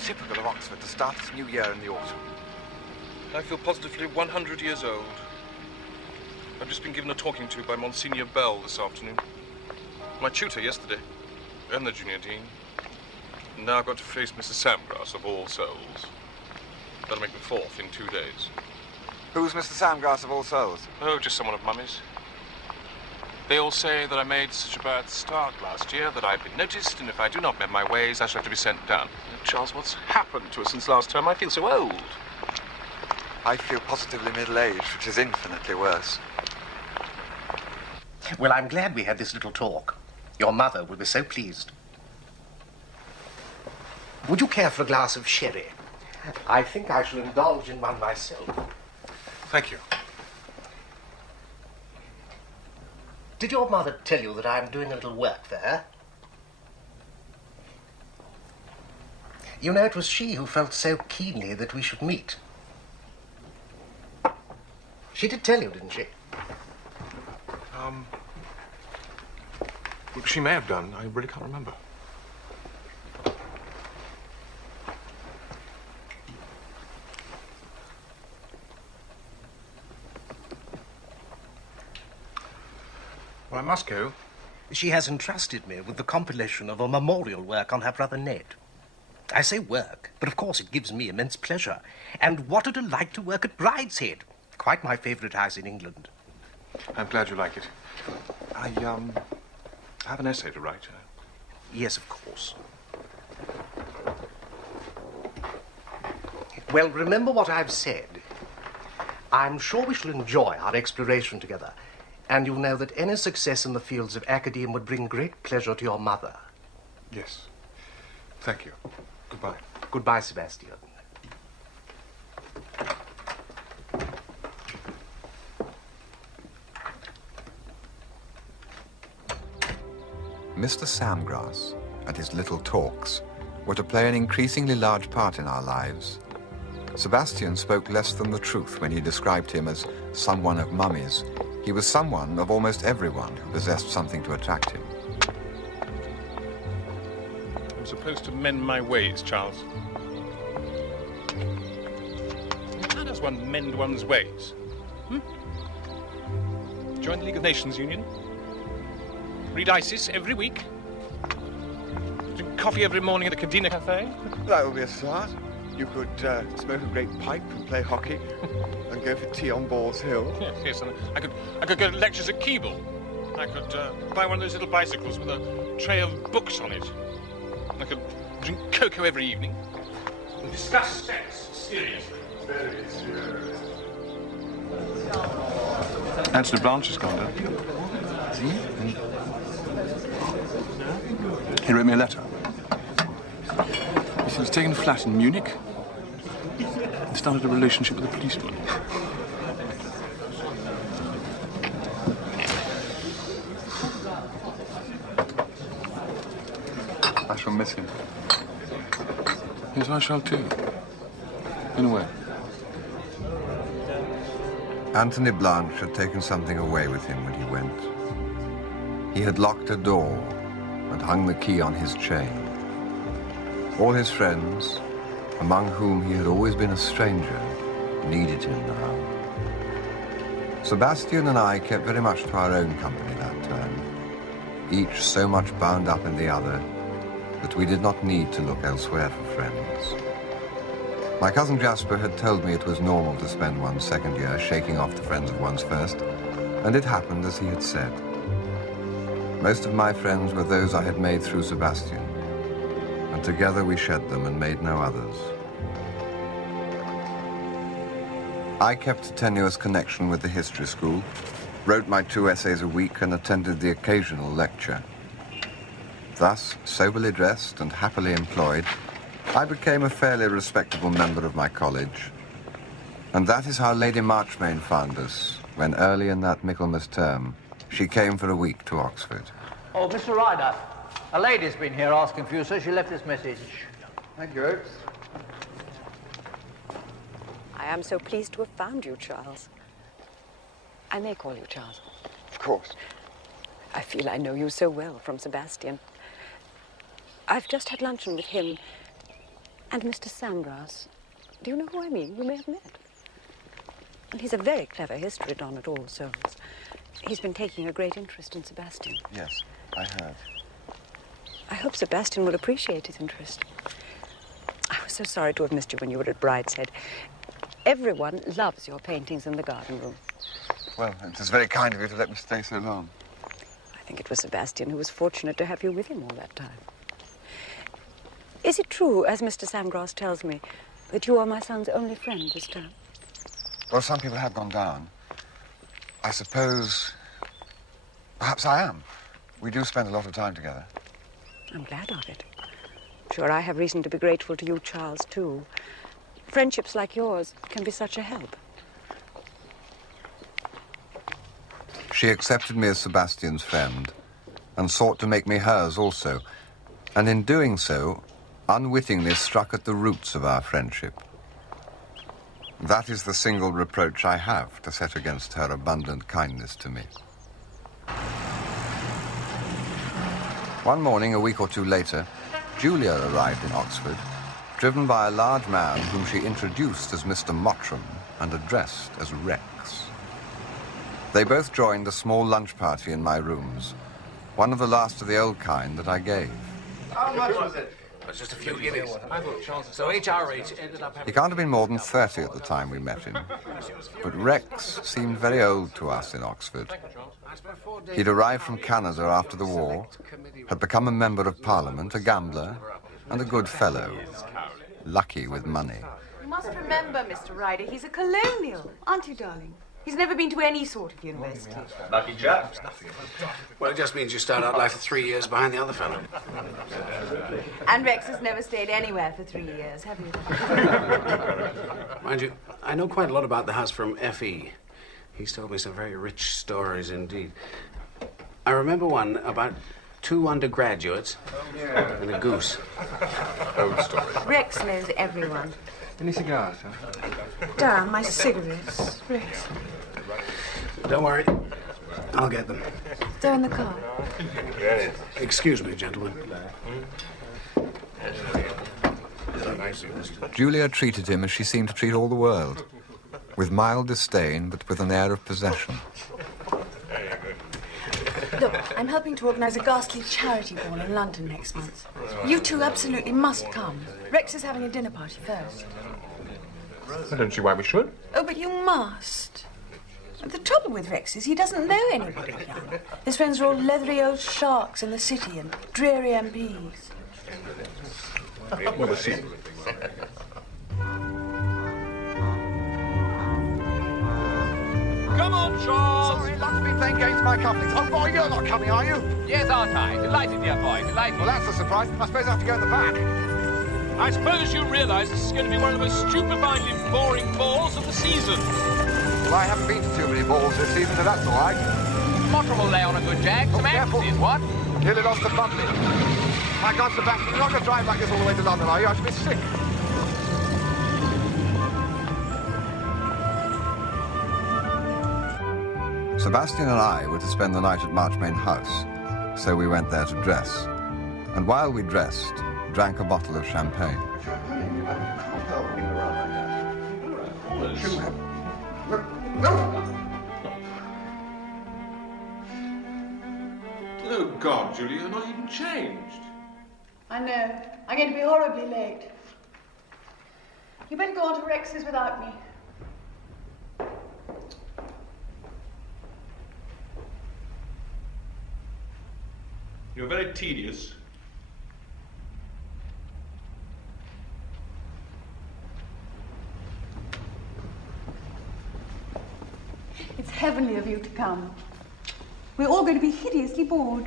typical of Oxford to start its new year in the autumn. I feel positively 100 years old. I've just been given a talking to by Monsignor Bell this afternoon. My tutor yesterday, and the junior dean. And now I've got to face Mrs. Samgrass of All Souls. That'll make the 4th in 2 days. Who's Mr. Samgrass of All Souls? Oh, just someone of Mummy's. They all say that I made such a bad start last year that I've been noticed, and if I do not mend my ways, I shall have to be sent down. Charles, what's happened to us since last term? I feel so old. I feel positively middle-aged, which is infinitely worse. Well, I'm glad we had this little talk. Your mother will be so pleased. Would you care for a glass of sherry? I think I shall indulge in one myself. Thank you. Did your mother tell you that I'm doing a little work there? You know, it was she who felt so keenly that we should meet. She did tell you, didn't she? She may have done. I really can't remember. Well, I must go. She has entrusted me with the compilation of a memorial work on her brother Ned. I say work, but of course it gives me immense pleasure. And what a delight to work at Brideshead. Quite my favourite house in England. I'm glad you like it. I have an essay to write. Yes, of course. Well, remember what I've said. I'm sure we shall enjoy our exploration together. And you'll know that any success in the fields of academe would bring great pleasure to your mother. Yes. Thank you. Goodbye. Goodbye, Sebastian. Mr. Samgrass and his little talks were to play an increasingly large part in our lives. Sebastian spoke less than the truth when he described him as someone of Mummy's. He was someone of almost everyone who possessed something to attract him. I'm supposed to mend my ways, Charles. How does one mend one's ways? Join the League of Nations Union? Read ISIS every week? Drink coffee every morning at the Cadena Cafe? That would be a start. You could smoke a great pipe and play hockey and go for tea on Balls Hill. Yes, and I could go to lectures at Keble. I could buy one of those little bicycles with a tray of books on it. I could drink cocoa every evening and discuss sex seriously. Very serious. Anthony Blanche has gone down. Has he? He wrote me a letter. He said he's taken a flat in Munich and started a relationship with a policeman. I shall miss him. Yes, I shall too. In a way. Anthony Blanche had taken something away with him when he went. He had locked a door and hung the key on his chain. All his friends, among whom he had always been a stranger, needed him now. Sebastian and I kept very much to our own company that term, each so much bound up in the other that we did not need to look elsewhere for friends. My cousin Jasper had told me it was normal to spend one's second year shaking off the friends of one's first, and it happened as he had said. Most of my friends were those I had made through Sebastian, and together we shed them and made no others. I kept a tenuous connection with the history school, wrote my 2 essays a week and attended the occasional lecture. Thus, soberly dressed and happily employed, I became a fairly respectable member of my college. And that is how Lady Marchmain found us, when early in that Michaelmas term, she came for a week to Oxford. Oh, Mr. Ryder, a lady's been here asking for you, sir. She left this message. Thank you, Oates. I am so pleased to have found you, Charles. I may call you Charles. Of course. I feel I know you so well from Sebastian. I've just had luncheon with him. And Mr. Sandgrass. Do you know who I mean? You may have met. And he's a very clever history don at All Souls. He's been taking a great interest in Sebastian. Yes, I heard. I hope Sebastian will appreciate his interest. I was so sorry to have missed you when you were at Brideshead. Everyone loves your paintings in the garden room. Well, it was very kind of you to let me stay so long. I think it was Sebastian who was fortunate to have you with him all that time. Is it true, as Mr. Sandgrass tells me, that you are my son's only friend this time? Well, some people have gone down. I suppose... perhaps I am. We do spend a lot of time together. I'm glad of it. Sure, I have reason to be grateful to you, Charles, too. Friendships like yours can be such a help. She accepted me as Sebastian's friend and sought to make me hers also, and in doing so, unwittingly struck at the roots of our friendship. That is the single reproach I have to set against her abundant kindness to me. One morning, a week or two later, Julia arrived in Oxford, driven by a large man whom she introduced as Mr. Mottram and addressed as Rex. They both joined a small lunch party in my rooms, one of the last of the old kind that I gave. How much was it? It's just a few guineas. So HRH ended up having... He can't have been more than 30 at the time we met him, but Rex seemed very old to us in Oxford. He'd arrived from Canada after the war, had become a member of Parliament, a gambler, and a good fellow, lucky with money. You must remember, Mr. Ryder, he's a colonial, aren't you, darling? He's never been to any sort of university. Lucky chap. Well, it just means you start out life 3 years behind the other fellow. And Rex has never stayed anywhere for 3 years, have you? Mind you, I know quite a lot about the house from F.E. He's told me some very rich stories indeed. I remember one about 2 undergraduates and a goose. Old story. Rex knows everyone. Any cigars, huh? Darn, my cigarettes. Rex. Don't worry, I'll get them. They're in the car. Excuse me, gentlemen. Julia treated him as she seemed to treat all the world, with mild disdain, but with an air of possession. Look, I'm helping to organise a ghastly charity ball in London next month. You two absolutely must come. Rex is having a dinner party first. I don't see why we should. Oh, but you must. The trouble with Rex is he doesn't know anybody young. His friends are all leathery old sharks in the city and dreary MPs. Well, we'll see. Come on, Charles! Sorry, Lund's been playing games with my couplings. Oh, boy, you're not coming, are you? Yes, aren't I? Delighted, dear boy, delighted. Well, that's a surprise. I suppose I have to go in the back. I suppose you realise this is going to be one of the most stupefyingly boring balls of the season. Well, I haven't been to too many balls this season, so that's all right. Mottram will lay on a good jag. Some axes, what? Nearly lost the bumpy. My God, Sebastian, you're not going to drive like this all the way to London, are you? I should be sick. Sebastian and I were to spend the night at Marchmain House, so we went there to dress. And while we dressed, drank a bottle of champagne. Oh, God, Julia, you're not even changed. I know. I'm going to be horribly late. You better go on to Rex's without me. You're very tedious. It's heavenly of you to come. We're all going to be hideously bored.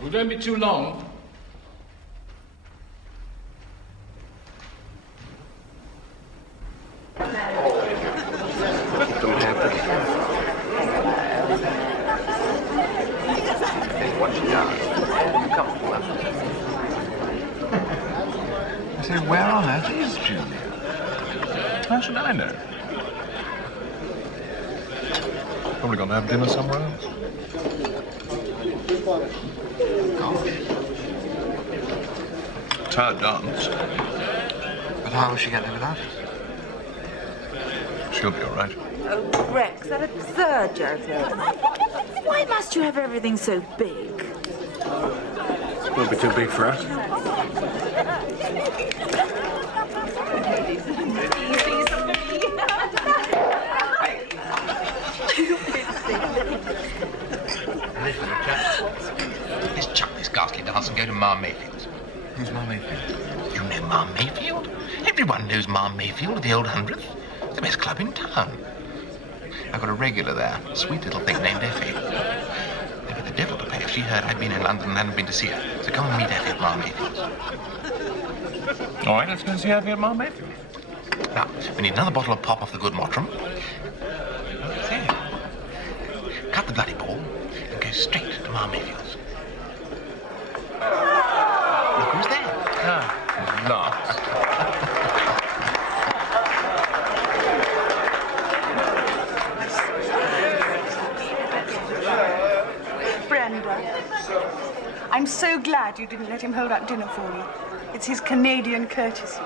Well, don't be too long. I say, where on earth is Julia? How should I know? Probably gone to have dinner somewhere else. God. tired dance. But how will she get there without us? She'll be all right. Oh, Rex, that absurd joke. Why must you have everything so big? Won't be too big for us. Let's chuck this ghastly dance and go to Ma Mayfield's. Who's Ma Mayfield? You know Ma Mayfield? Everyone knows Ma Mayfield of the Old Hundredth. It's the best club in town. I've got a regular there, a sweet little thing named Effie. There'd be the devil to pay if she heard I'd been in London and hadn't been to see her. So come and meet Effie at Ma Mayfield's. All right, let's go and see Effie at Ma Mayfield. Now, we need another bottle of pop off the good Mottram. There. Cut the bloody ball and go straight to Ma Mayfield's. Look who's there. Ah, laughs. Brenda, I'm so glad you didn't let him hold up dinner for you. It's his Canadian courtesy.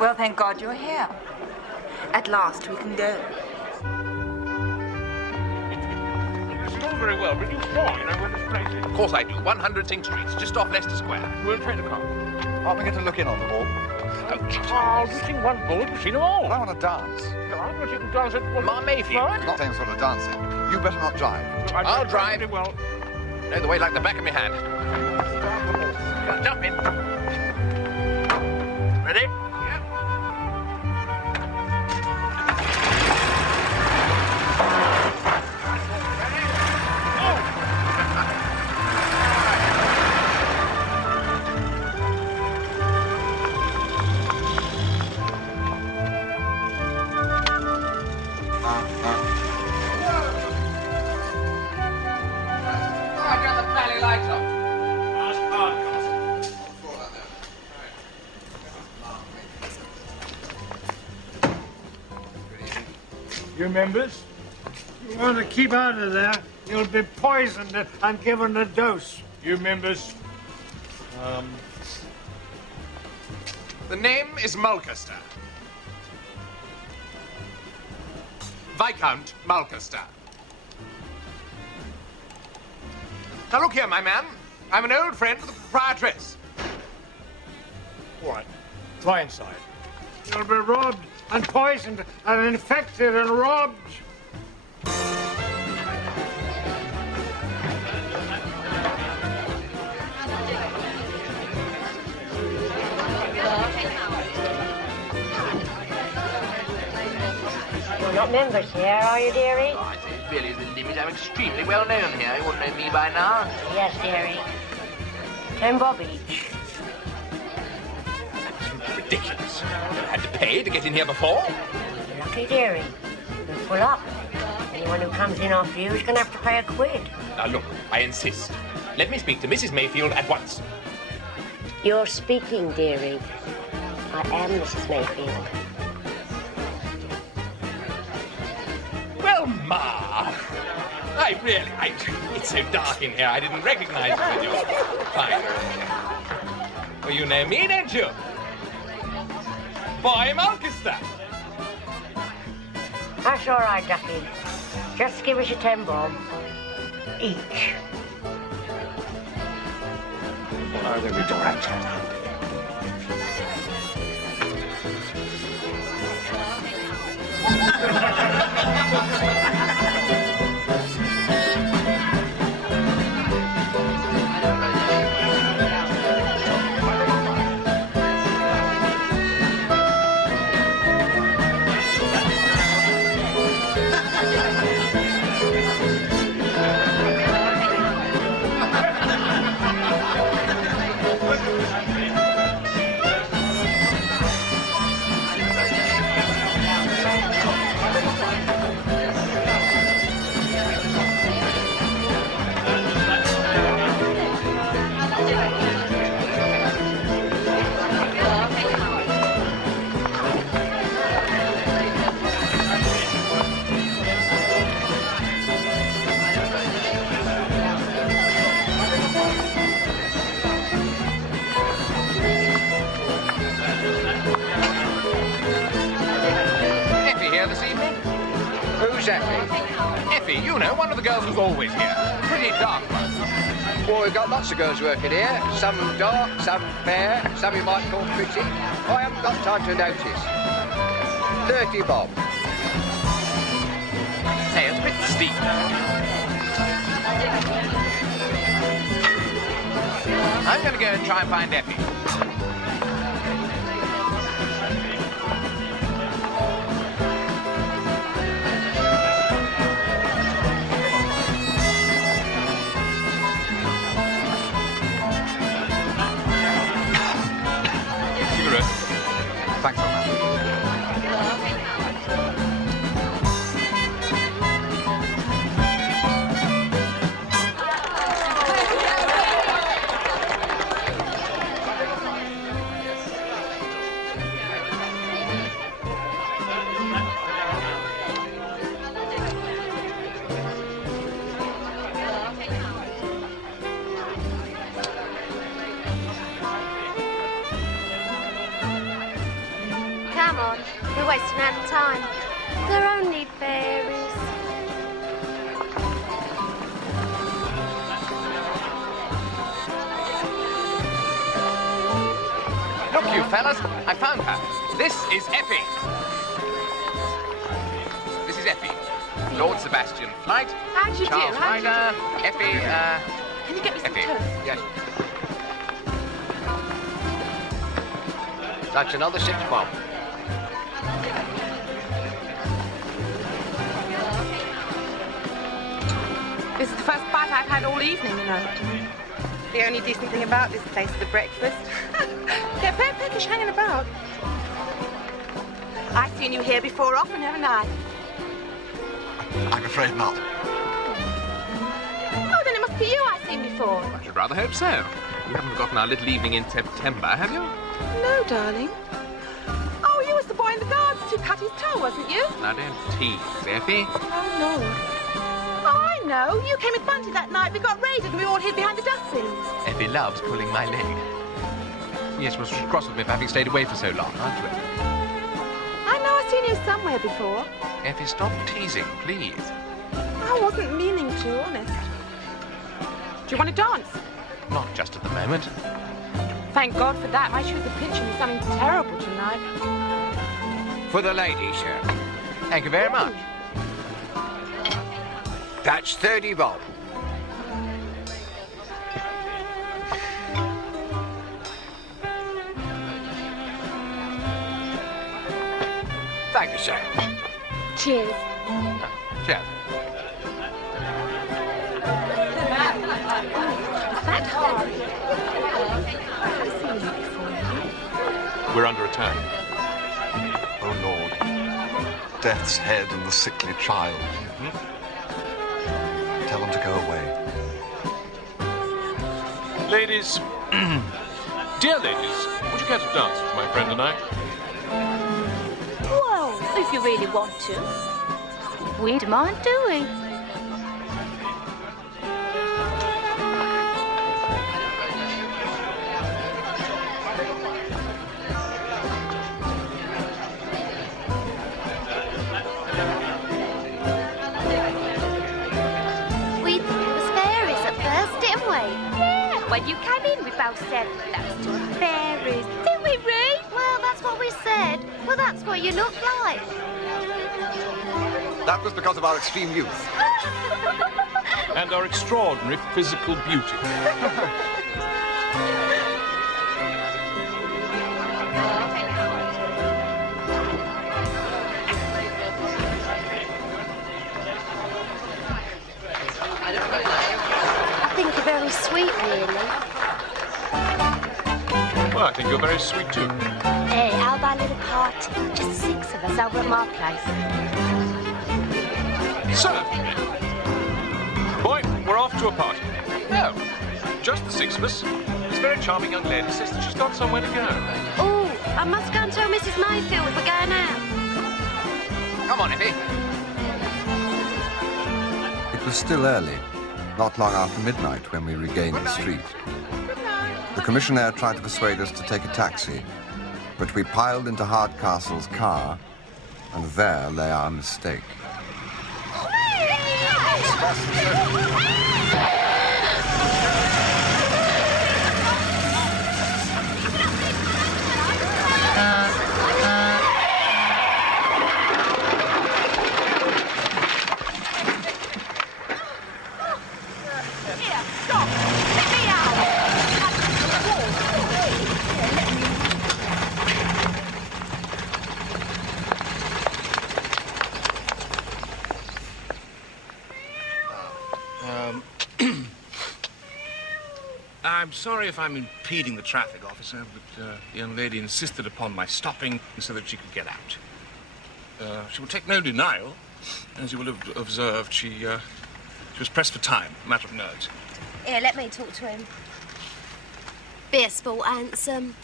Well, thank God you're here. At last we can go. It's all very well, but you sure you know where this place is? Of course I do. 100 Sing Street's just off Leicester Square. We'll trade a car. Aren't we going to look in on the ball? Oh, Charles, you've seen one ball, you've seen them all. I want to dance. Dance, but you can dance at... Ma Mayfield. Not same sort of dancing. You better not drive. I'll drive. Well, Know the way like the back of my hand. Jump in. Ready? You members, you want to keep out of there. You'll be poisoned and given a dose. You members. The name is Mulcaster. Viscount Mulcaster. Now look here, my man. I'm an old friend of the proprietress. All right. Try inside. You'll be robbed and poisoned and infected and robbed. You're not members here, are you, dearie? Oh, I say, it really is the limit. I'm extremely well known here. You wouldn't know me by now. Yes, dearie. 10 bob each. Ridiculous. Never had to pay to get in here before. You're lucky, dearie. You're full up. Anyone who comes in after you is going to have to pay a quid. Now look, I insist. Let me speak to Mrs. Mayfield at once. You're speaking, dearie. I am Mrs. Mayfield. Well, Ma, it's so dark in here, I didn't recognize you with your fine. Well, you know me, don't you? Boy Mulcaster. That's all right, Ducky. Just give us your 10 bob. Each. I think we do right. Exactly. Effie, you know, one of the girls who's always here. Pretty dark one. Well, we've got lots of girls working here. Some dark, some fair, some you might call pretty. I haven't got time to notice. 30 bob. Say, it's a bit steep. I'm going to go and try and find Effie. Thanks on that. Come on, we're wasting our time. They're only fairies. Look, you fellas, I found her. This is Effie. This is Effie. Lord Sebastian Flight. How'd you Charles do? How'd you Ryder. do? Effie, Can you get me some Effie. toast? Yes. That's another 6 bob. This is the first bite I've had all evening, you know. The only decent thing about this place is the breakfast. They're very peckish hanging about. I've seen you here before often, haven't I? I'm afraid not. Oh, then it must be you I've seen before. I should rather hope so. You haven't forgotten our little evening in September, have you? No, darling. Oh, you was the boy in the gardens who cut his toe, wasn't you? Now, don't tease, Effie. Oh, no. Oh, I know. You came with Bunty that night. We got raided and we all hid behind the dustbins. Effie loves pulling my leg. Yes, well, she's cross with me for having stayed away for so long, aren't you, Effie? I know I've seen you somewhere before. Effie, stop teasing, please. I wasn't meaning to, honest. Do you want to dance? Not just at the moment. Thank God for that. My shoes are pinching me something terrible tonight. For the ladies, sir. Thank you very much. That's 30 bob. Thank you, sir. Cheers. Cheers. That hard. We're under attack. Oh, Lord. Death's head and the sickly child. Tell them to go away. Ladies, dear ladies, would you care to dance with my friend and I? Well, if you really want to. We don't mind doing. We thought it was fairies at first, didn't we? Yeah, when you came in, we both said those two are fairies. Didn't we, Ree? Well, that's what we said. Well, that's what you look like. That was because of our extreme youth. And our extraordinary physical beauty. I think you're very sweet, really. Well, I think you're very sweet, too. Hey, how about a little party? Just 6 of us over at my place. Certainly. Boy, we're off to a party. No, just the 6 of us. This very charming young lady says that she's got somewhere to go. Oh, I must go and tell Mrs. Mayfield we're going out. Come on, Effie. It was still early, not long after midnight when we regained the street. The commissionaire tried to persuade us to take a taxi, but we piled into Hardcastle's car, and there lay our mistake. I'm sorry if I'm impeding the traffic, officer, but the young lady insisted upon my stopping so that she could get out. She will take no denial. As you will have observed, she was pressed for time, a matter of nerves. Here, let me talk to him. Be a sport, handsome.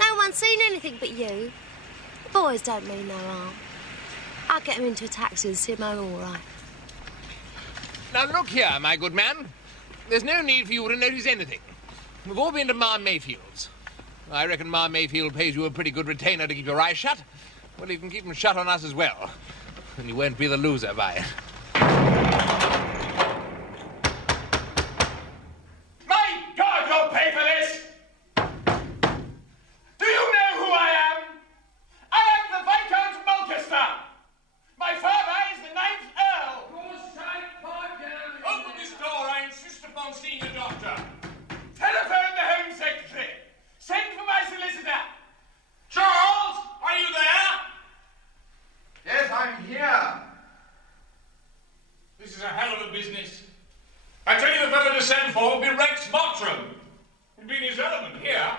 No one's seen anything but you. The boys don't mean no harm. I'll get him into a taxi and see him home all right. Now, look here, my good man. There's no need for you to notice anything. We've all been to Ma Mayfield's. I reckon Ma Mayfield pays you a pretty good retainer to keep your eyes shut. Well, you can keep them shut on us as well. And you won't be the loser by it. My God, you'll pay for this! Do you know who I am? I am the Viscount Mulcaster. My father is the 9th Earl. Open this door. I insist upon seeing a doctor. Telephone the Home Secretary. Send for my solicitor. Charles, are you there? Yes, I'm here. This is a hell of a business. I tell you, the fellow to send for will be Rex Mottram. He'd be in his element here.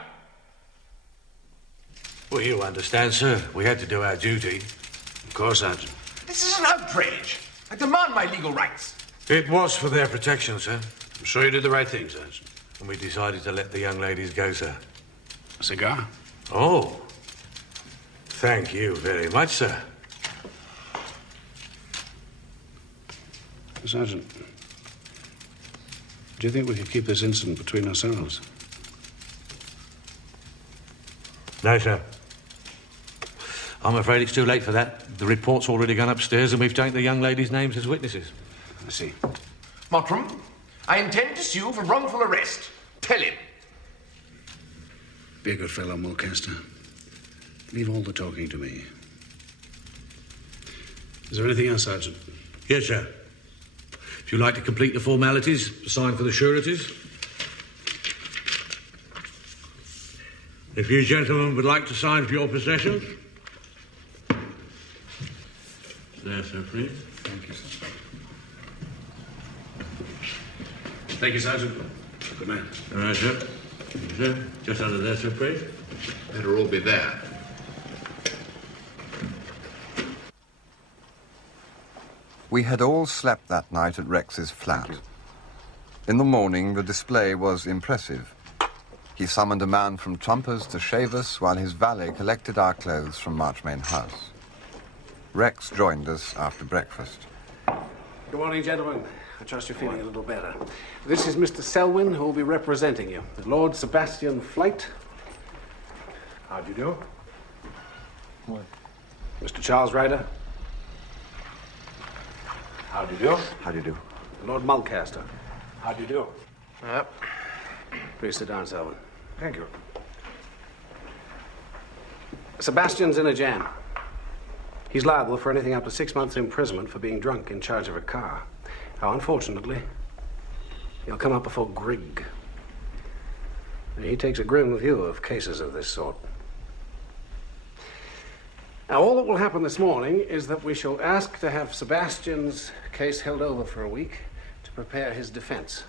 Well, you understand, sir. We had to do our duty. Of course, Sergeant. This is an outrage. I demand my legal rights. It was for their protection, sir. I'm sure you did the right thing, Sergeant. And we decided to let the young ladies go, sir. A cigar? Oh. Thank you very much, sir. Sergeant, do you think we could keep this incident between ourselves? No, sir. I'm afraid it's too late for that. The report's already gone upstairs and we've taken the young ladies' names as witnesses. I see. Mottram, I intend to sue for wrongful arrest. Tell him. Be a good fellow, Mulcaster. Leave all the talking to me. Is there anything else, Sergeant? Yes, sir. If you'd like to complete the formalities, sign for the sureties. If you gentlemen would like to sign for your possessions. There, sir, please. Thank you, sir. Thank you, Sergeant. Good man. All right, sir. Thank you, sir. Just under there, sir, please. Better all be there. We had all slept that night at Rex's flat. In the morning, the display was impressive. He summoned a man from Trumpers to shave us while his valet collected our clothes from Marchmain House. Rex joined us after breakfast. Good morning, gentlemen. I trust you're feeling a little better. This is Mr. Selwyn, who will be representing you. Lord Sebastian Flight. How do you do? What? Mr. Charles Ryder. How do you do? How do you do? Lord Mulcaster. How do you do? Yep. Please sit down, Selwyn. Thank you. Sebastian's in a jam. He's liable for anything up to 6 months' imprisonment for being drunk in charge of a car. Now, unfortunately, he'll come up before Grigg. He takes a grim view of cases of this sort. Now, all that will happen this morning is that we shall ask to have Sebastian's case held over for a week to prepare his defense.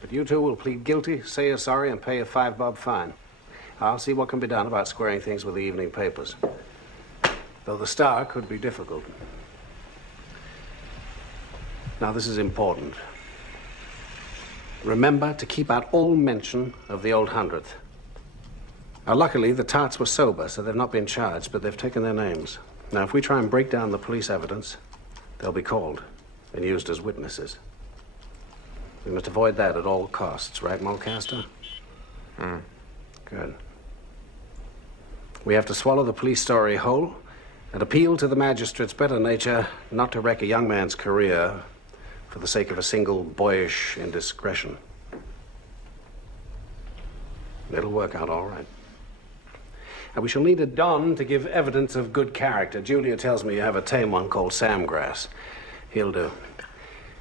But you two will plead guilty, say you're sorry, and pay a 5-bob fine. I'll see what can be done about squaring things with the evening papers. Though the Star could be difficult. Now, this is important. Remember to keep out all mention of the old 100th. Now, luckily, the tarts were sober, so they've not been charged, but they've taken their names. Now, if we try and break down the police evidence, they'll be called and used as witnesses. We must avoid that at all costs, right, Mulcaster? Good. We have to swallow the police story whole and appeal to the magistrate's better nature not to wreck a young man's career for the sake of a single boyish indiscretion. It'll work out all right. And we shall need a Don to give evidence of good character. Julia tells me you have a tame one called Sam Grass. He'll do.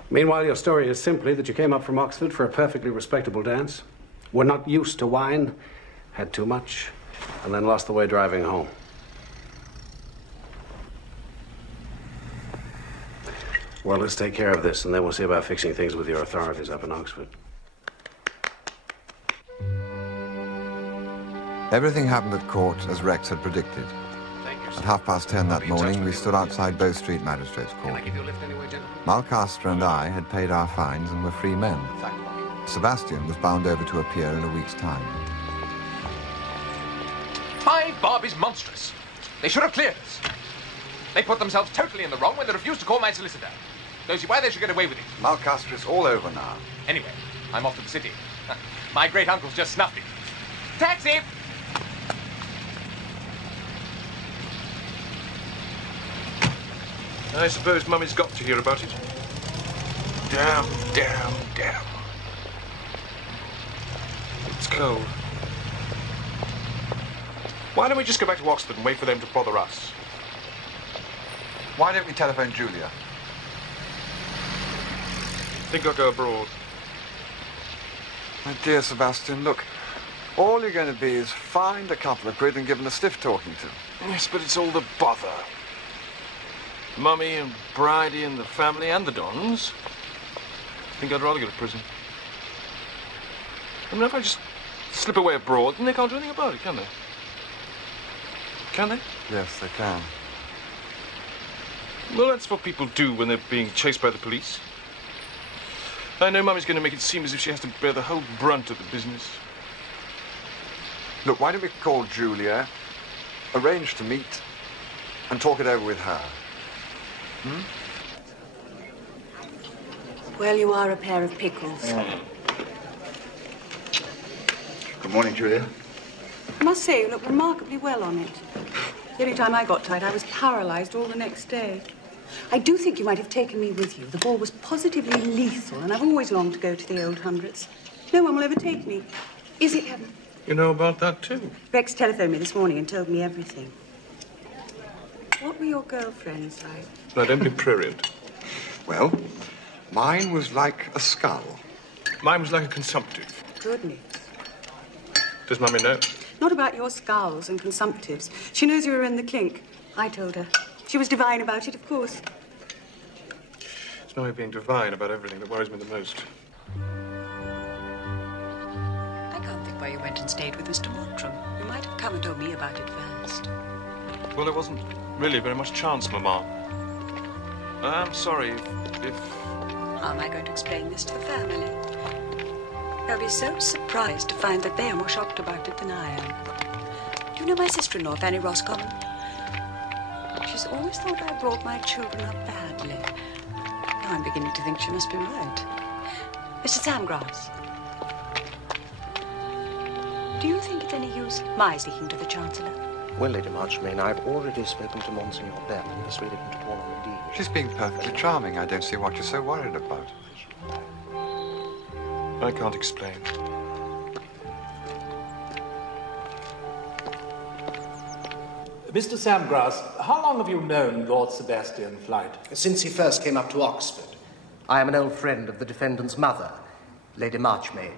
Meanwhile, your story is simply that you came up from Oxford for a perfectly respectable dance, were not used to wine, had too much, and then lost the way driving home. Well, let's take care of this, and then we'll see about fixing things with your authorities up in Oxford. Everything happened at court as Rex had predicted. At 10:30 that morning, we stood outside Bow Street Magistrates' Court. Can I give you a lift anyway, gentlemen? Malcaster and I had paid our fines and were free men. Sebastian was bound over to appear in a week's time. 5 bob is monstrous. They should have cleared us. They put themselves totally in the wrong when they refused to call my solicitor. Don't see why they should get away with it. Malcaster, it's all over now. Anyway, I'm off to the city. My great-uncle's just snuffed it. Taxi! I suppose Mummy's got to hear about it. Damn, damn, damn. It's cold. Why don't we just go back to Oxford and wait for them to bother us? Why don't we telephone Julia? Think I'll go abroad. My dear Sebastian, look, all you're going to be is fined a couple of quid and given a stiff talking to. Yes, but it's all the bother. Mummy and Bridie and the family and the Dons. I think I'd rather go to prison. I mean, if I just slip away abroad, then they can't do anything about it, can they? Can they? Yes, they can. Well, that's what people do when they're being chased by the police. I know Mummy's going to make it seem as if she has to bear the whole brunt of the business. Look, why don't we call Julia, arrange to meet, and talk it over with her? Hmm? Well, you are a pair of pickles. Good morning, Julia. I must say, you look remarkably well on it. The only time I got tight, I was paralyzed all the next day. I do think you might have taken me with you. The ball was positively lethal, and I've always longed to go to the old hundreds. No one will ever take me. Is it heaven? You know about that, too? Rex telephoned me this morning and told me everything. What were your girlfriends like? Now, don't be prurient. Well, mine was like a skull. Mine was like a consumptive. Goodness. Does Mummy know? Not about your skulls and consumptives. She knows you were in the clink. I told her. She was divine about it, of course. It's Mummy being divine about everything that worries me the most. I can't think why you went and stayed with Mr. Mottram. You might have come and told me about it first. Well, there wasn't really very much chance, Mama. I'm sorry if... How am I going to explain this to the family? They'll be so surprised to find that they are more shocked about it than I am. Do you know my sister-in-law, Fanny Roscommon? She's always thought I brought my children up badly. Now I'm beginning to think she must be right. Mr. Samgrass, do you think it's any use my speaking to the Chancellor? Well, Lady Marchmain, I've already spoken to Monsignor Bell and persuaded him to call on the Dean. She's being perfectly charming. I don't see what you're so worried about. I can't explain. Mr. Samgrass, how long have you known Lord Sebastian Flight? Since he first came up to Oxford. I am an old friend of the defendant's mother, Lady Marchmain.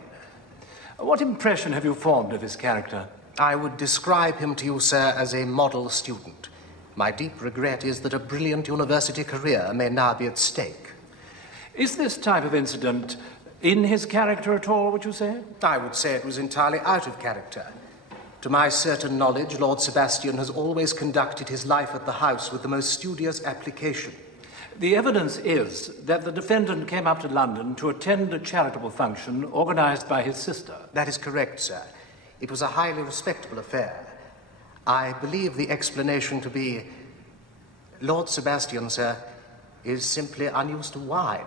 What impression have you formed of his character? I would describe him to you, sir, as a model student. My deep regret is that a brilliant university career may now be at stake. Is this type of incident in his character at all, would you say? I would say it was entirely out of character. To my certain knowledge, Lord Sebastian has always conducted his life at the house with the most studious application. The evidence is that the defendant came up to London to attend a charitable function organised by his sister. That is correct, sir. It was a highly respectable affair. I believe the explanation to be Lord Sebastian, sir, is simply unused to wine.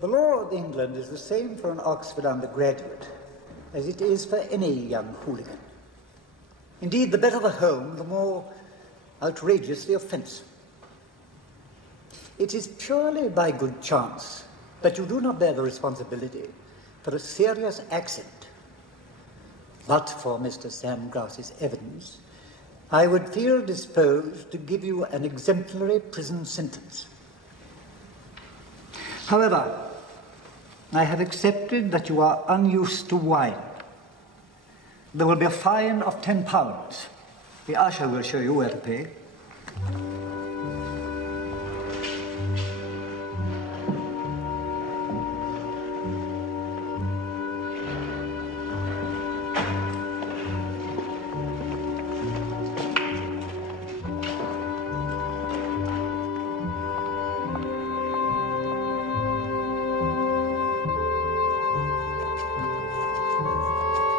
The law of England is the same for an Oxford undergraduate as it is for any young hooligan. Indeed, the better the home, the more outrageous the offence. It is purely by good chance that you do not bear the responsibility for a serious accident. But for Mr. Samgrass's evidence, I would feel disposed to give you an exemplary prison sentence. However, I have accepted that you are unused to wine. There will be a fine of £10. The usher will show you where to pay.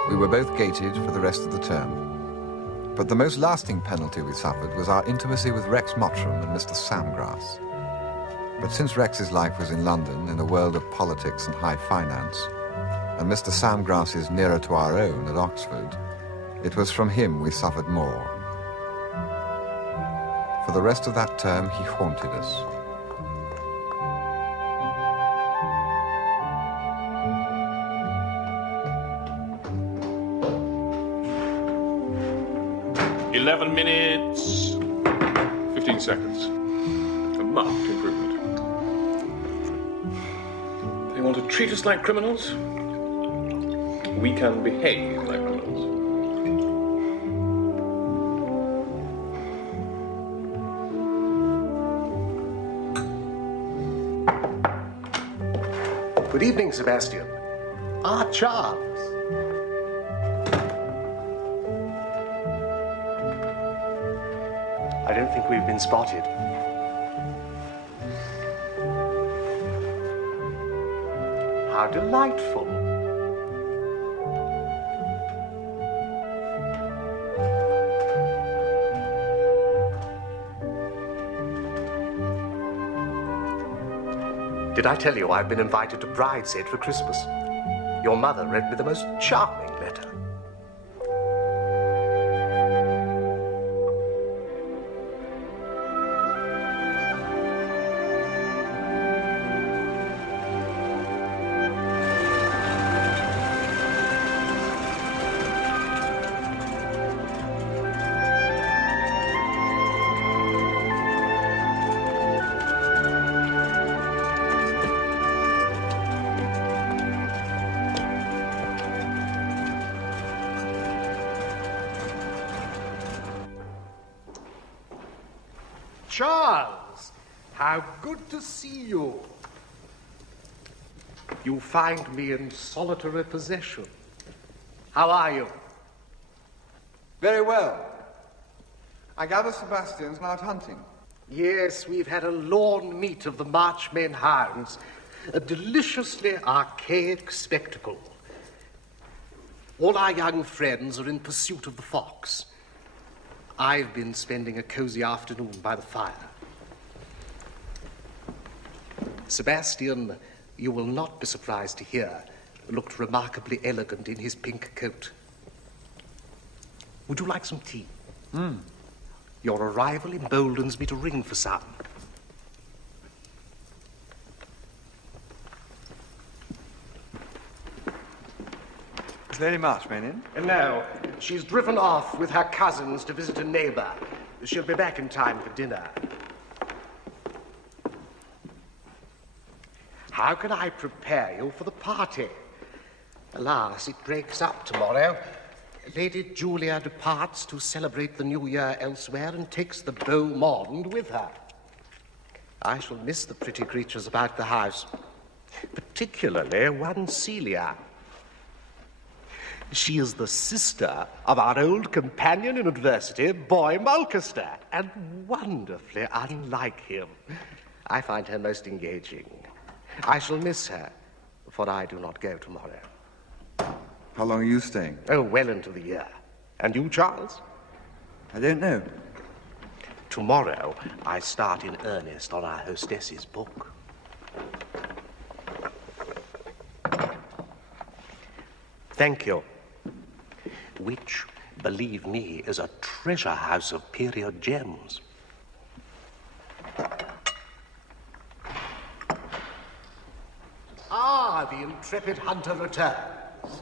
We were both gated for the rest of the term. But the most lasting penalty we suffered was our intimacy with Rex Mottram and Mr. Samgrass. But since Rex's life was in London, in a world of politics and high finance, and Mr. Samgrass is nearer to our own at Oxford, it was from him we suffered more. For the rest of that term, he haunted us. "11 minutes, 15 seconds. A marked improvement. They want to treat us like criminals. We can behave like criminals. Good evening, Sebastian. Ah, Charles. I don't think we've been spotted. How delightful. Did I tell you I've been invited to Brideshead for Christmas? Your mother read me the most charming letter. Charles, how good to see you. You find me in solitary possession. How are you? Very well. I gather Sebastian's now out hunting. Yes, we've had a lawn meet of the Marchmain hounds. A deliciously archaic spectacle. All our young friends are in pursuit of the fox. I've been spending a cozy afternoon by the fire. Sebastian, you will not be surprised to hear, looked remarkably elegant in his pink coat. Would you like some tea? Your arrival emboldens me to ring for some. Is Lady Marchmain in? No, she's driven off with her cousins to visit a neighbor. She'll be back in time for dinner. How can I prepare you for the party? Alas, it breaks up tomorrow. Lady Julia departs to celebrate the New Year elsewhere and takes the beau monde with her. I shall miss the pretty creatures about the house, particularly one Celia. She is the sister of our old companion in adversity, Boy Mulcaster, and wonderfully unlike him. I find her most engaging. I shall miss her, for I do not go tomorrow. How long are you staying? Oh, well into the year. And you, Charles? I don't know. Tomorrow, I start in earnest on our hostess's book. Thank you. Which, believe me, is a treasure house of period gems. Ah, the intrepid hunter returns.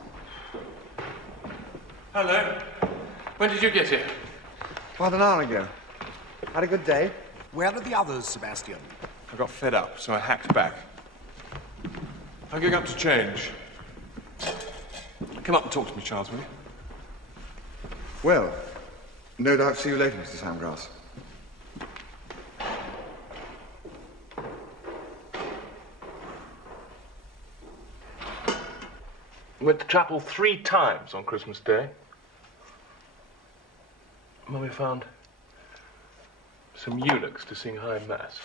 Hello. When did you get here? About an hour ago. Had a good day. Where are the others, Sebastian? I got fed up, so I hacked back. I'm going up to change. Come up and talk to me, Charles, will you? Well, no doubt see you later, Mr. Samgrass. Went to chapel 3 times on Christmas Day. Mummy found some eunuchs to sing High Mass.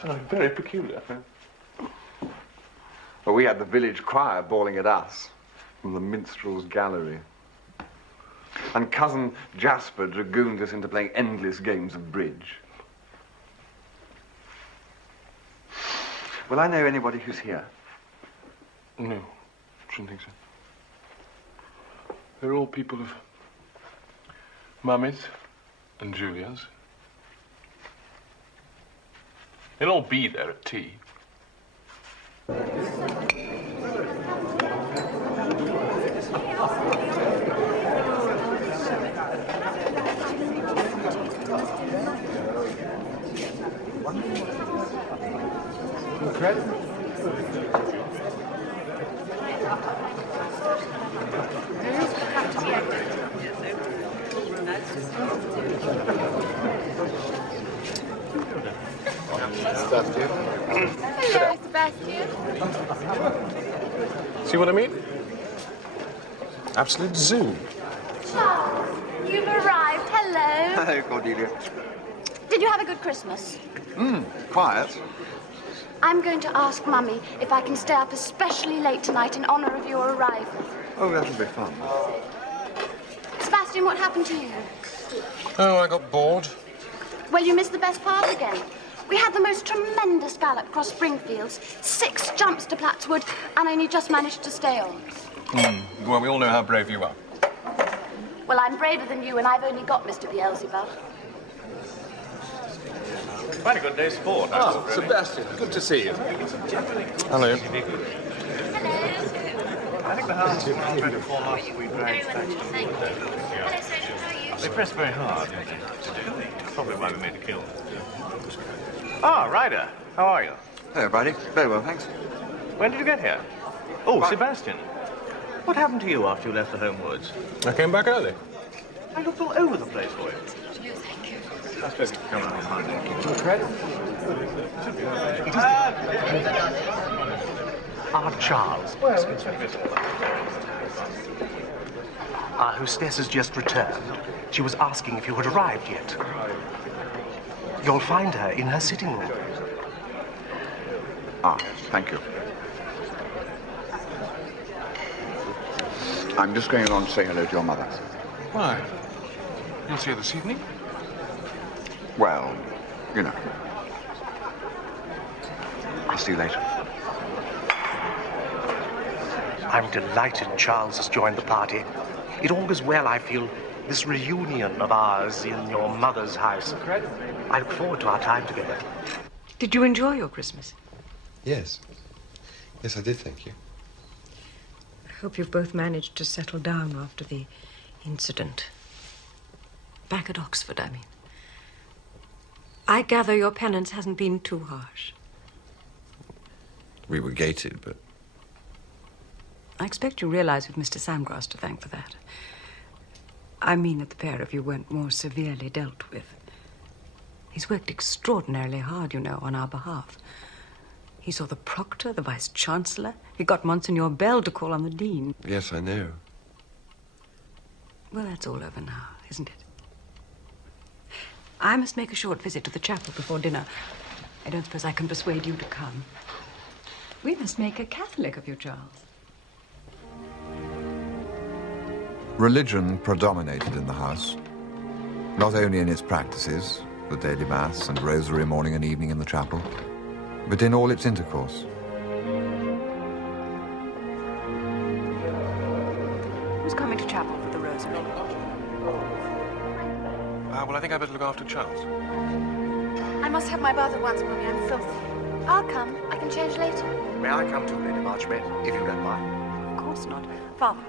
Sounded very peculiar. Well, we had the village choir bawling at us from the minstrel's gallery. And cousin Jasper dragooned us into playing endless games of bridge. Will I know anybody who's here? No, shouldn't think so. They're all people of Mummy's and Julia's. They'll all be there at tea. Incredible. Sebastian. Hello, Sebastian. See what I mean? Absolute zoo. Charles, you've arrived. Hello. Hello, Cordelia. Did you have a good Christmas? Quiet. I'm going to ask Mummy if I can stay up especially late tonight in honor of your arrival. Oh, that'll be fun. Sebastian, what happened to you? Oh, I got bored. Well, you missed the best part again. We had the most tremendous gallop across Springfields, 6 jumps to Plattswood, and only just managed to stay on. Well, we all know how brave you are. Well, I'm braver than you, and I've only got Mr. Beelzebub. Quite a good day's sport. Ah, Sebastian, good to see you. Hello. I think the hounds tried to form us. We dragged thanks to them. They pressed very hard, didn't they? Probably why we made a kill. Ah, Ryder. How are you? Hello, Bridie. Very well, thanks. When did you get here? Oh, Sebastian. What happened to you after you left the home woods? I came back early. I looked all over the place for you. I suppose you could come around on Monday. Charles. Our hostess has just returned. She was asking if you had arrived yet. You'll find her in her sitting room. Ah, thank you. I'm just going along to say hello to your mother. Why? You'll see her this evening? Well, you know. I'll see you later. I'm delighted Charles has joined the party. It augurs well, I feel, this reunion of ours in your mother's house. I look forward to our time together. Did you enjoy your Christmas? Yes. Yes, I did, thank you. I hope you've both managed to settle down after the incident. Back at Oxford, I mean. I gather your penance hasn't been too harsh. We were gated, but... I expect you realize we've Mr. Samgrass to thank for that. I mean that the pair of you weren't more severely dealt with. He's worked extraordinarily hard, you know, on our behalf. He saw the proctor, the vice-chancellor. He got Monsignor Bell to call on the dean. Yes, I know. Well, that's all over now, isn't it? I must make a short visit to the chapel before dinner. I don't suppose I can persuade you to come. We must make a Catholic of you, Charles. Religion predominated in the house, not only in its practices, the daily mass and rosary morning and evening in the chapel, but in all its intercourse. Who's coming to chapel for the rosary? Well, I think I better look after Charles. I must have my bath at once, Mummy. I'm filthy. I'll come. I can change later. May I come too, Lady Marchmaid, if you don't mind? Of course not. Father.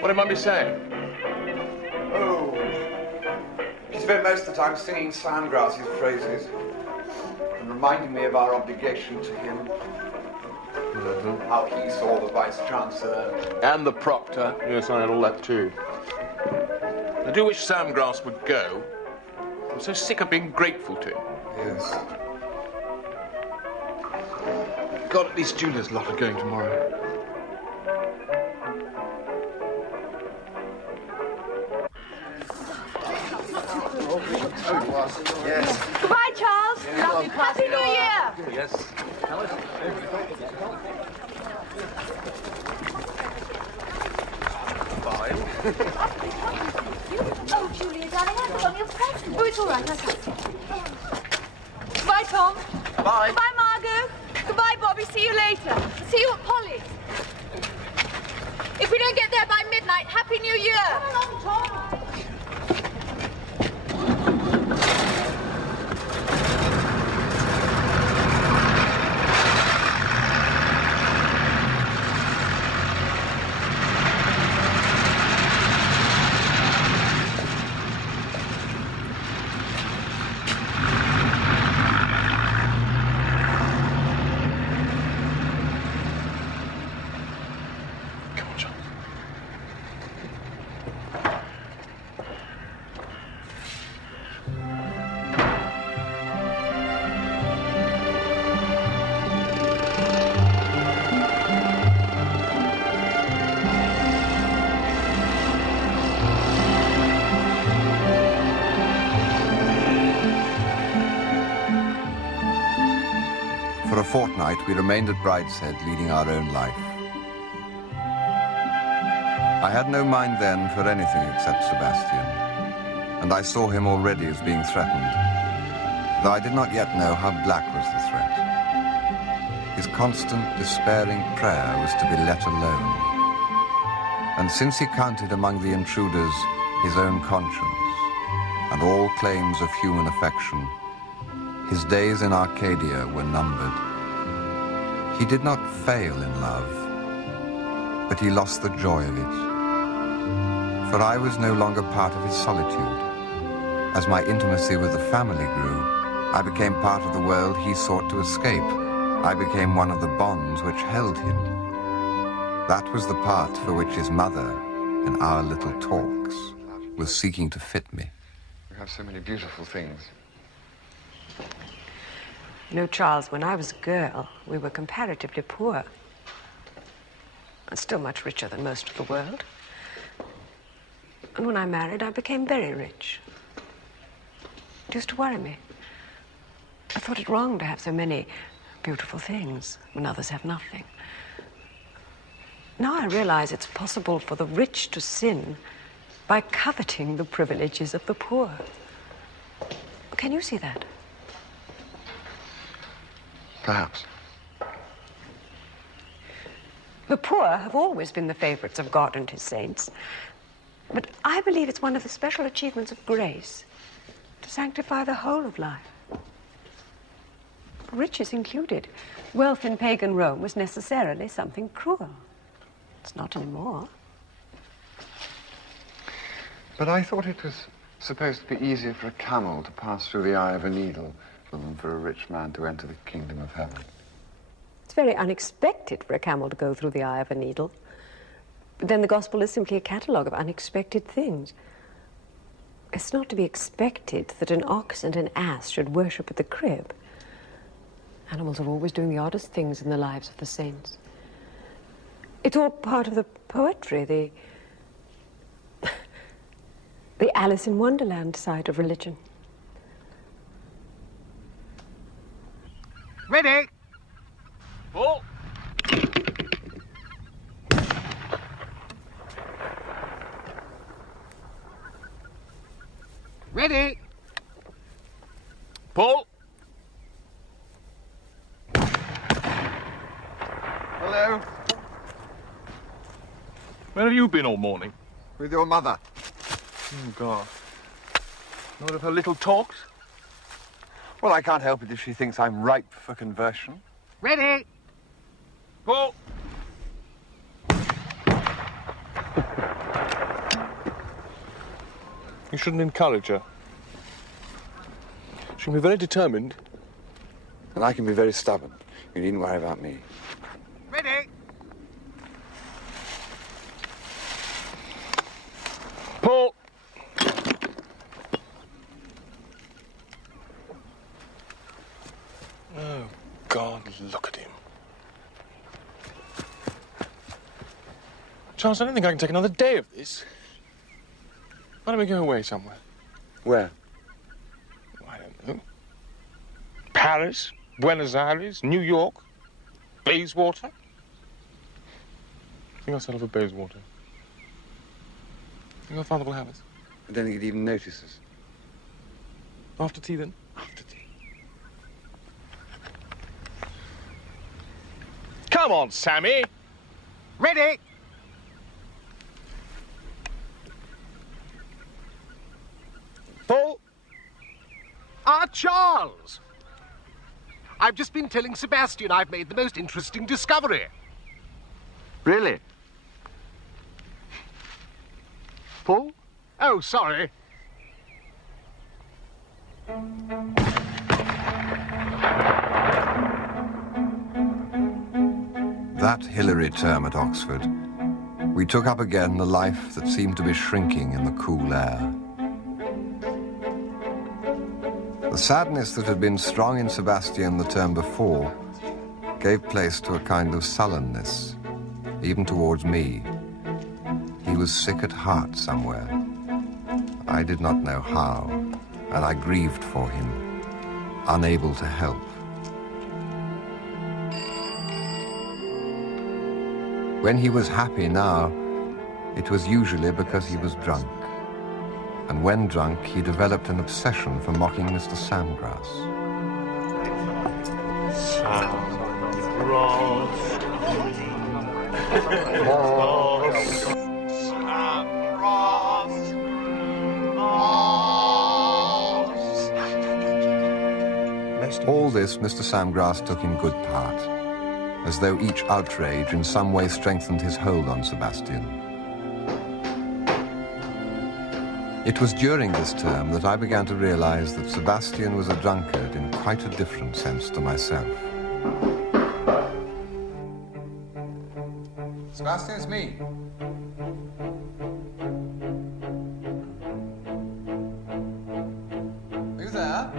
What did Mummy say? Oh, she spent most of the time singing Sandgrass's praises and reminding me of our obligation to him. How he saw the Vice-Chancellor. And the Proctor. Yes, I had all that too. I do wish Samgrass would go. I'm so sick of being grateful to him. Yes. God, at least Julia's lot are going tomorrow. Yes. Goodbye, Charles. Lovely Happy New Year. Yes. Fine. Oh, Julia, darling, I forgot your present. Oh, it's all right. I'll come. Goodbye, Tom. Bye. Goodbye, Margot. Goodbye, Bobby. See you later. See you at Polly's. If we don't get there by midnight, Happy New Year. Come along, Tom. For a fortnight, we remained at Brideshead, leading our own life. I had no mind then for anything except Sebastian, and I saw him already as being threatened, though I did not yet know how black was the threat. His constant, despairing prayer was to be let alone. And since he counted among the intruders his own conscience and all claims of human affection, his days in Arcadia were numbered. He did not fail in love, but he lost the joy of it. For I was no longer part of his solitude. As my intimacy with the family grew, I became part of the world he sought to escape. I became one of the bonds which held him. That was the part for which his mother, in our little talks, was seeking to fit me. You have so many beautiful things. You know, Charles, when I was a girl, we were comparatively poor. And still much richer than most of the world. And when I married, I became very rich. It used to worry me. I thought it wrong to have so many beautiful things when others have nothing. Now I realize it's possible for the rich to sin by coveting the privileges of the poor. Can you see that? Perhaps. The poor have always been the favorites of God and his saints. But I believe it's one of the special achievements of grace to sanctify the whole of life. riches included. Wealth in pagan Rome was necessarily something cruel. It's not anymore. But I thought it was supposed to be easier for a camel to pass through the eye of a needle than for a rich man to enter the kingdom of heaven. It's very unexpected for a camel to go through the eye of a needle. But then the gospel is simply a catalogue of unexpected things. It's not to be expected that an ox and an ass should worship at the crib. Animals are always doing the oddest things in the lives of the saints. It's all part of the poetry, the Alice in Wonderland side of religion. Ready? Ball. Ready? Paul. Hello? Where have you been all morning? With your mother. Oh, God. Not of her little talks? Well, I can't help it if she thinks I'm ripe for conversion. Ready? Paul. You shouldn't encourage her. She can be very determined. And I can be very stubborn. You needn't worry about me. Ready? Paul. Oh, God, look at him. Charles, I don't think I can take another day of this. Why don't we go away somewhere? Where? I don't know. Paris, Buenos Aires, New York, Bayswater. I think I'll settle for Bayswater. I think our father will have us. I don't think he'd even notice us. After tea, then? After tea. Come on, Sammy. Ready? Paul. Charles! I've just been telling Sebastian I've made the most interesting discovery. Really? Paul? Oh, sorry. That Hilary term at Oxford, we took up again the life that seemed to be shrinking in the cool air. The sadness that had been strong in Sebastian the term before gave place to a kind of sullenness, even towards me. He was sick at heart somewhere. I did not know how, and I grieved for him, unable to help. When he was happy now, it was usually because he was drunk. And when drunk, he developed an obsession for mocking Mr. Samgrass. All this Mr. Samgrass took in good part, as though each outrage in some way strengthened his hold on Sebastian. It was during this term that I began to realize that Sebastian was a drunkard in quite a different sense to myself. Sebastian, it's me. Are you there?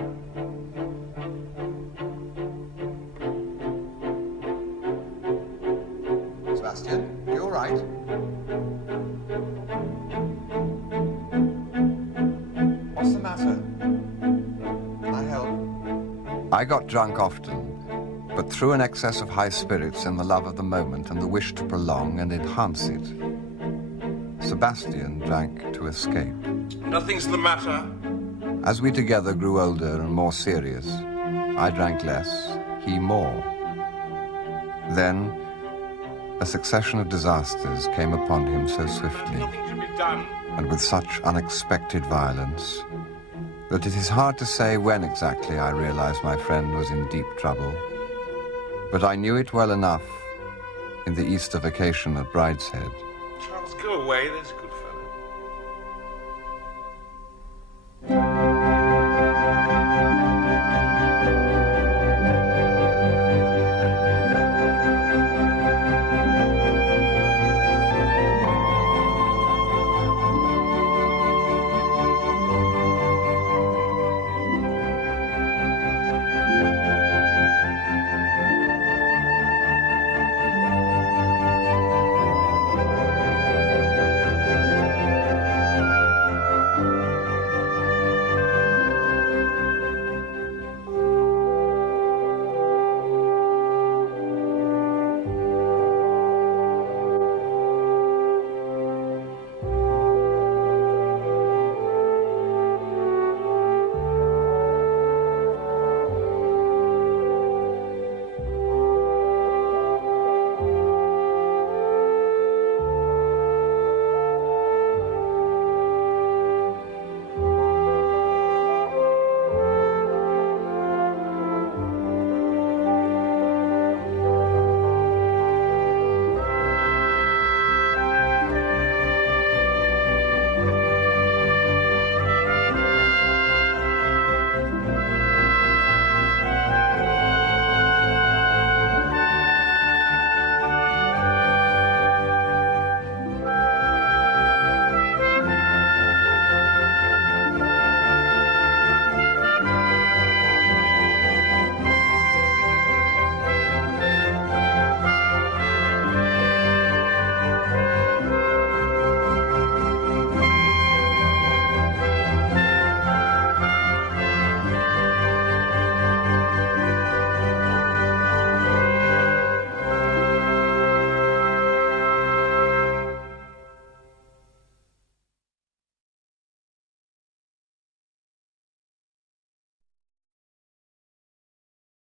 Sebastian, are you all right? What's the matter? Can I help? I got drunk often, but through an excess of high spirits and the love of the moment and the wish to prolong and enhance it, Sebastian drank to escape. Nothing's the matter. As we together grew older and more serious, I drank less, he more. Then, a succession of disasters came upon him so swiftly, Nothing to be done. and with such unexpected violence, But it is hard to say when exactly I realized my friend was in deep trouble. But I knew it well enough in the Easter vacation at Brideshead. Charles, go away. There's